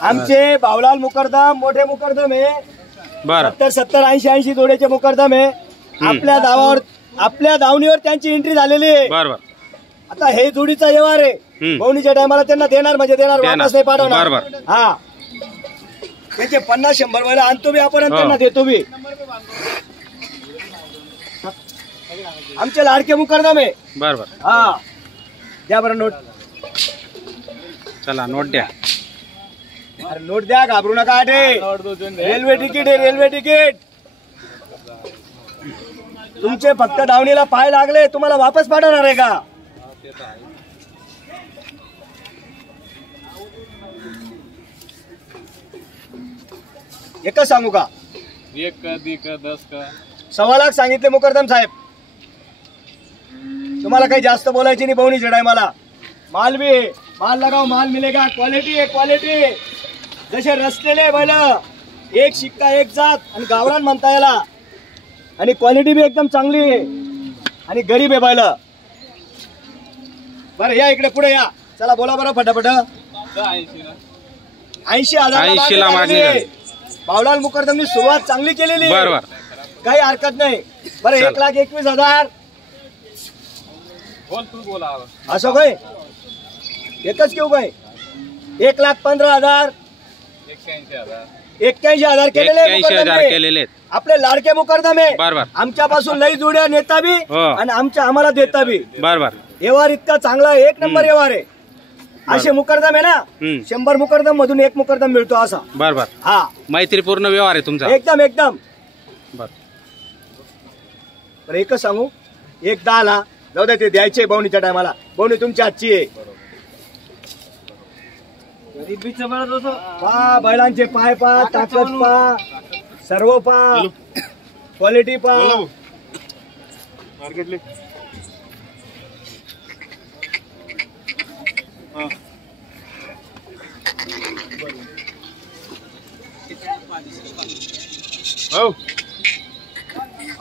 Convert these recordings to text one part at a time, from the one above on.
आमचे भावलाल मुकरदम मोठे मुकरदम आहे 70-80 जोड्याचे मुकरदम आहे। आपल्या धावावर आपल्या धावणीवर त्यांची एंट्री झालेली आहे। बरोबर। आता हे जोडीचा व्यवहार आहे, पवनीच्या टायमाला त्यांना देणार म्हणजे देणार, वापस नाही पाठवणार। हा त्याचे 50-100 वेळा आणतो बी आपण आणि त्यांना देतो बी। आमचे लाडके मुकरदम आहे। बरोबर। हा द्या बरं नोट। चला नोट द्या। अरे नोट द्या, घाबरू नका। रेल्वे तिकीट आहे, रेल्वे तिकीट। तुमचे फक्त धावणीला पाय लागले, तुम्हाला वापस पाठवणार आहे का? एकच सांगू का? 1 का 2 का 10 का 1.25 लाख सांगितले मुकरदम साहेब। तुम्हाला काही जास्त बोलायची नाही। पवनी चढाय मला माल भी है, माल लगाओ, माल मिलेगा। क्वालिटी है, क्वालिटी जसे रचलेले बैल, एक शिक्का एक जात आणि गावरान म्हणता याला, आणि क्वालिटी भी एकदम चांगली आहे आणि गरीब आहे बैल। बरं या इकडे पुढे या, चला बोला बरं फटाफट। 80,000 ला मागणी आहे। भावलाल मुकरदमनी सुरुवात चांगली केलेली आहे, बरोबर, काही हरकत नाही। बरं 1,21,000 बोल, तू बोला असं काय एकच घेऊ काय? 1,15,000 81,000 केलेले आपले लाडके मुकरदम आहे। बरोबर। आमच्यापासून लई जोड्या नेता बी आणि आम्हाला देता बी। बरोबर। व्यवहार इतका चांगला, 1 नंबर व्यवहार आहे। असे मुकरदम आहे ना, 100 मुकरदम मधून 1 मुकरदम मिळतो असा। बरोबर। हा मैत्रीपूर्ण व्यवहार आहे तुमचा, एकदम एकदम। बरं एकच सांगू, 1,10 ला जाऊ दे, ते द्यायचे बवणीच्या टायमाला। बवणी तुमची आजची आहे। पा बैलांचे पाय पा, ताकद पा, सर्व पा, क्वालिटी पा।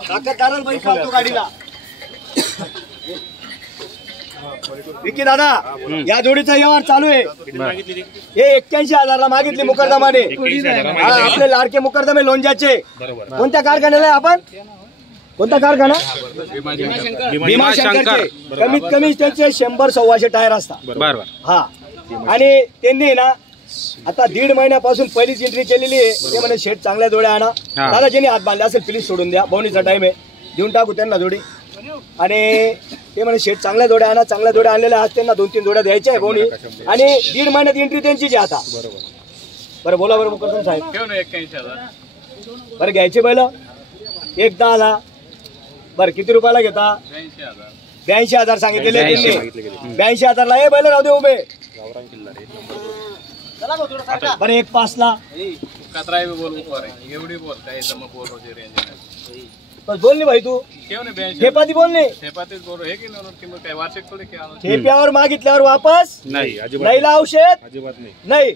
ताकददार बैल पाहतो गाडीला। विकी दादा, या जोडीचा व्यवहार चालू आहे। हे 81,000 ला मागितली मुकरदमाने। आपले लाडके मुकरदम आहे लोणच्याचे। कोणत्या कारखान्याला आहे आपण? कोणता कारखाना? भीमाशंकरचे। कमीत कमी त्यांचे 100-125 टायर असतात। बरोबर। हा आणि त्यांनी ना आता 1.5 महिन्यापासून पहिलीच एंट्री केलेली आहे। ते म्हणे शेट चांगल्या जोड्या आणा। दादा ज्यांनी हात बांधले असेल प्लीज सोडून द्या, बवणीचा टाइम आहे, देऊन टाकू त्यांना जोडी। आणि ते म्हणे शेट चांगल्या जोड्या आणा, चांगल्या जोड्या आणलेल्या आज त्यांना 2-3 जोड्या द्यायच्या आहे बवणी, आणि 1.5 महिन्यात एंट्री त्यांचीच आहे आता। बरं बोला बरं मुकरदम साहेब। 81,000 बरं घ्यायचे बैल 1,10 ला। बरं किती रुपयाला घेता? 82,000 सांगितलेले। 82,000 ला हे बैल राहू दे उभे। बरं 1,5 ला एवढी बोल काय जमा बोल होते रेंज बस बोल नहीं भाई तू ठेपाती बोल नहीं ठेपातीच बोल हे की किंमत काय वार्षिक थोडी की ठेप्यावर मागितल्यावर वापस नाही औषध नाही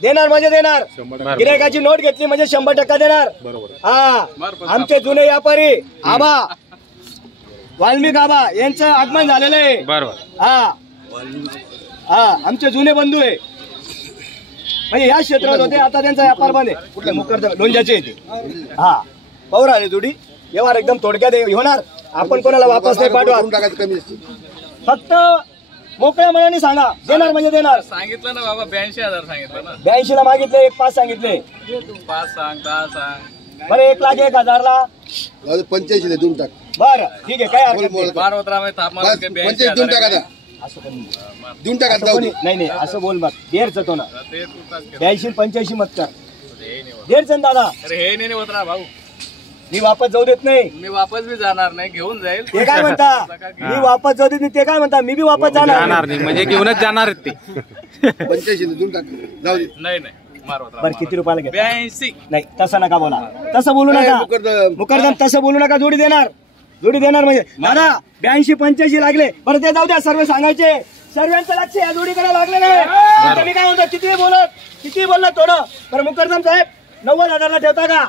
देणार म्हणजे देणार। गिरायकाची नोट घेतली म्हणजे 100% देणार। हा आमचे जुने व्यापारी आबा वाल्मिक आबा यांचं आगमन झालेलं आहे। बरोबर। हा हा आमचे जुने बंधू आहे, म्हणजे या क्षेत्रात होते, आता त्यांचा व्यापार बंद आहे। कुठले मुकरदम लोणच्याचे येते। हा पौर आले जोडी व्यवहार एकदम थोडक्यात होणार। आपण कोणाला वापस नाही पाठवा, फक्त मोकळ्या मनाने सांगा, देणार म्हणजे देणार। सांगितलं ना बाबा 82,000 सांगितलं ना। 82 ला मागितले, 1,5 सांगितले। 5 सांग 10 सांग। बरं 1,01,000 ला 85 देऊन टाक। बरं ठीक आहे, काय हरकत नाही। बारवत्रामध्ये तापमान 85 देऊन टाका, असं पण देऊन टाका। नाही नाही असं बोल मत, देरच तो ना 82 85 मत कर, देरच दादा। अरे हे नाही होत ना भाऊ, मी वापस जाऊ देत नाही। मी वापस भी जाणार नाही, घेऊन जाईल। ते काय म्हणता मी वापस जाऊ देत नाही, ते काय म्हणता मी बी वापस जाणार नाही, म्हणजे घेऊनच जाणार ते। 85 देऊन टाक, जाऊ दे। नाही नाही बरं किती रुपयाला घ्या? 82 नाही तसं नका बोला, तसं बोलू नका मुकरदम, तसं बोलू नका। जोडी देणार, जोडी देणार म्हणजे दादा 82-85 लागले। बरं ते जाऊ द्या, सर्व सांगायचे, सर्वांचं लक्ष या जोडीकडे लागले नाही। मी काय म्हणतो किती बोलत थोडं। बरं मुकरदम साहेब 90,000 ला ठेवता का?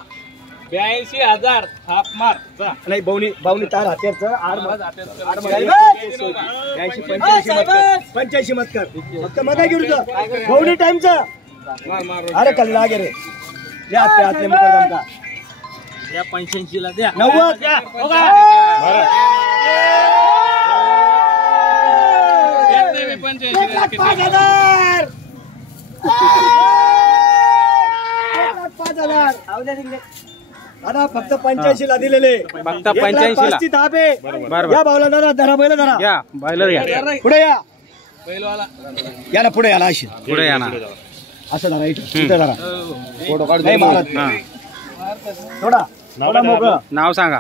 82,000 थाप मार जा. नाही बावनी बावनी तार हातेरचं आड मला जातेच कर. 85 मत कर फक्त मग काय करू बावनी टाइमचं मार मार अरे कल लागे रे या आपल्या हातले मुकदम का या 85 ला द्या. 90 द्या. देत नाही मी 85 ला. किती? 5,000 5,000 दादा फक्त 85 ला दिलेले फक्त 85 ला. धाबे बरोबर. या भावला दादा धरा बैल धरा या बायलर या पुढे या पहिलवाला. या ना पुढे याला अशी पुढे या ना. असं धरा इथं धरा फोटो काढ नाही मारत हा. थोडा थोडा मोकळं नाव सांगा.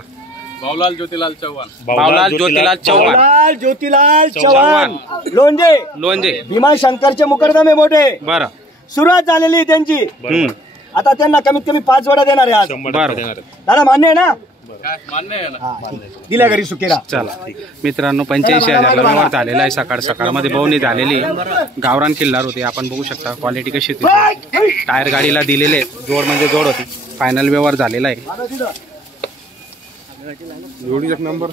भाऊलाल ज्योतिलाल चव्हाण. बावलाल ज्योतिलाल चव्हाण लाल ज्योतिलाल चव्हाण लोंजे लोंजे. भीमाशंकरचे मुकरदमे मोठे बरं. सुरुवात झालेली आहे त्यांची आता त्यांना कमीत कमी 5 जोड्या देणार आहे आज बरं. दादा मान्य आहे ना काय मान्य आहे ना. हा, दिल्या घरी सुकेरा चला मित्रांनो 85,000 व्यवहार झालेला आहे. सकाळ सकाळमध्ये बवणी झालेली गावरान किल्लार होती. आपण बघू शकता क्वालिटी कशी होती. टायर गाडीला दिलेले जोड म्हणजे जोड होती. फायनल व्यवहार झालेला आहे. एवढी एक नंबर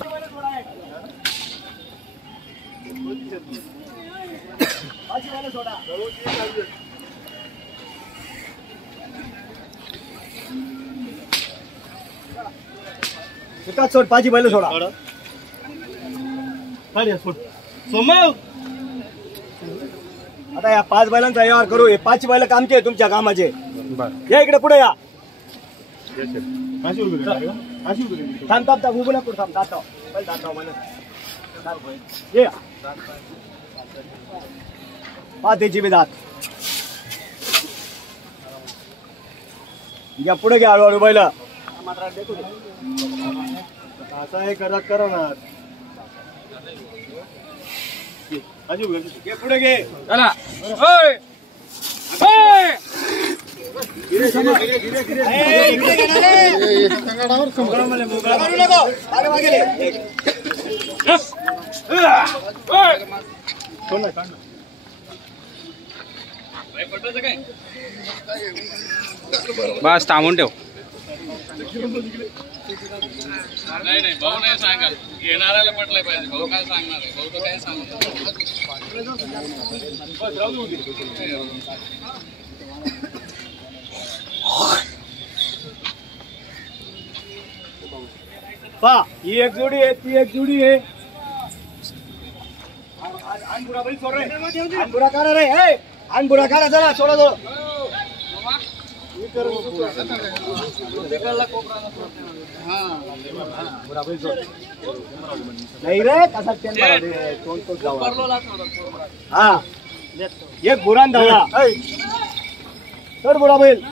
एकाच सोड पाची बैल सोडा आता या 5 बैलांचा व्यवहार करू. हे 5 बैल कामचे आहे तुमच्या कामाचे. बरं. या इकडे पुढे या थांब थांब थांब उभं नको थांब दाखव बैल दाखव मला ये पातेची बी दात या पुढे घ्या हळूहळू बैल असं हे करत करा ना घे पुढे घे चला. ओय. ओय. काय पटलं काय? बस थांबून ठेव. नाही नाही भाऊ नाही सांगा. येणाऱ्याला पटलंय पाहिजे. भाऊ काय सांगणार आहे? भाऊ तर काय सांगणार. पा ही एक जोडी आहे ती एक जोडी आहे अनबुरा बैल सोड रे अनबुरा करा रे हे अनबुरा करा जरा सोडा दो नाही रे कसा तो जावा हा एक बुरान धावला चढ बुरा बैल